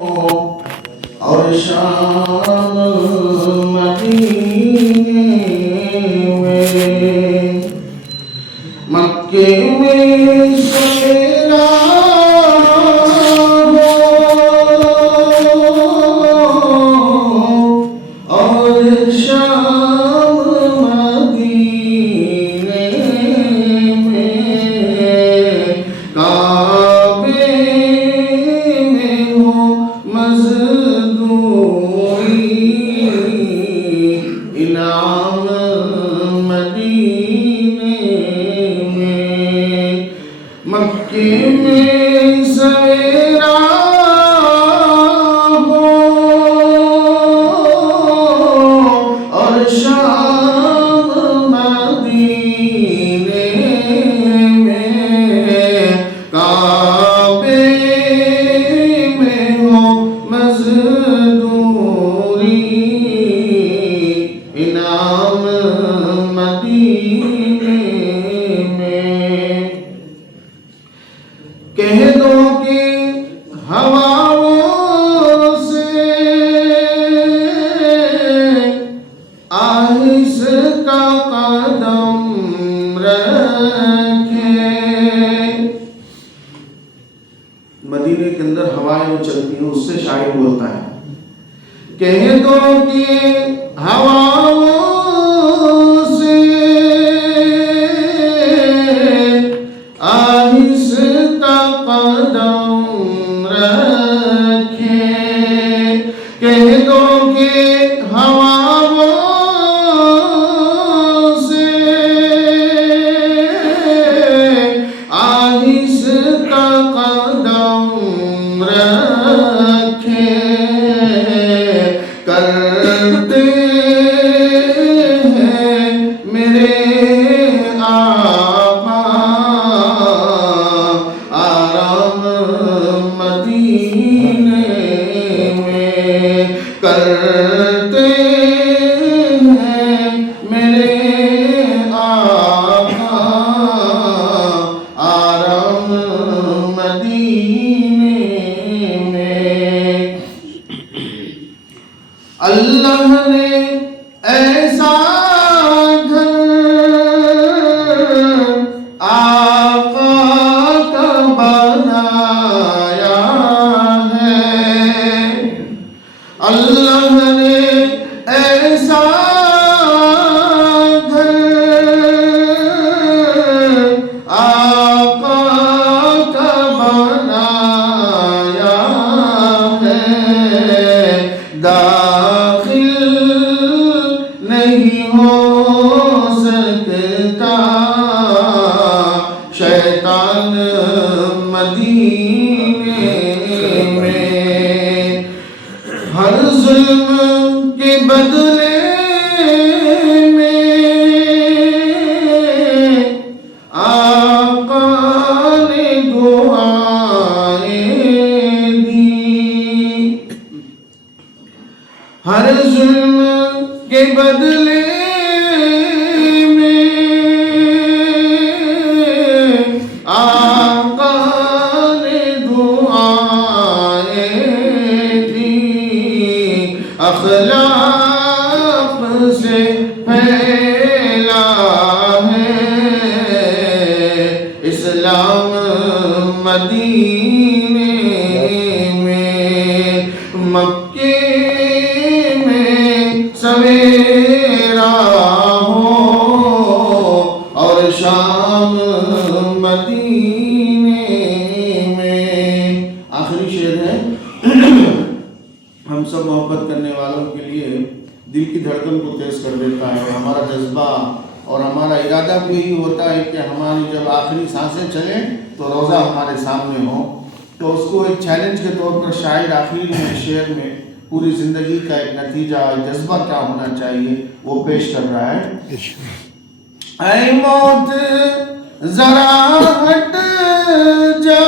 اور شام مدینے میں مکے میں سویرا اور شام مدینے میں کعبے میں ہو مزدوری انعام مدینے میں مکے میں سویرا ہو اور شام مدینے میں کعبے میں ہو مزدوری انعام مدینے میں کہہ دو کہ ہواؤں سے آہستہ قدم رکھیں۔ مدینے کے اندر ہوائیں وہ چلتی ہیں، اس سے شاعر بولتا ہے کہہ دو کہ ہواؤں سے آہستہ قدم رکھیں، کہہ دو کہ ہواؤں سے آہستہ قدم رکھیں، کرتے ہیں میرے آقا آرام مدینے میں، کرتے ہیں میرے آقا آرام مدینے میں۔ اللہ نے ایسا گھر آقا کا بنایا ہے، اللہ نے ایسا گھر آقا کا بنایا ہے، داخل نہیں ہو سکتا شیطان مدینے میں، ہر ظلم کے بدلے میں آقا نے دعائیں دی، ہر ظلم کے بدلے میں آقا نے دعائیں دی، اخلاق سے پھیلا ہے اسلام مدینے میں، مکے میں سویرا ہو اور شام مدینے میں۔ آخری شعر ہے، ہم سب محبت کرنے والوں کے لیے دل کی دھڑکن کو تیز کر دیتا ہے، اور ہمارا جذبہ اور ہمارا ارادہ بھی یہی ہوتا ہے کہ ہماری جب آخری سانسیں چلیں تو روزہ ہمارے سامنے ہو، تو اس کو ایک چیلنج کے طور پر شاعر آخری میں شعر میں پوری زندگی کا ایک نتیجہ جذبہ کیا ہونا چاہیے وہ پیش کر رہا ہے۔ اے موت ذرا ہٹ جا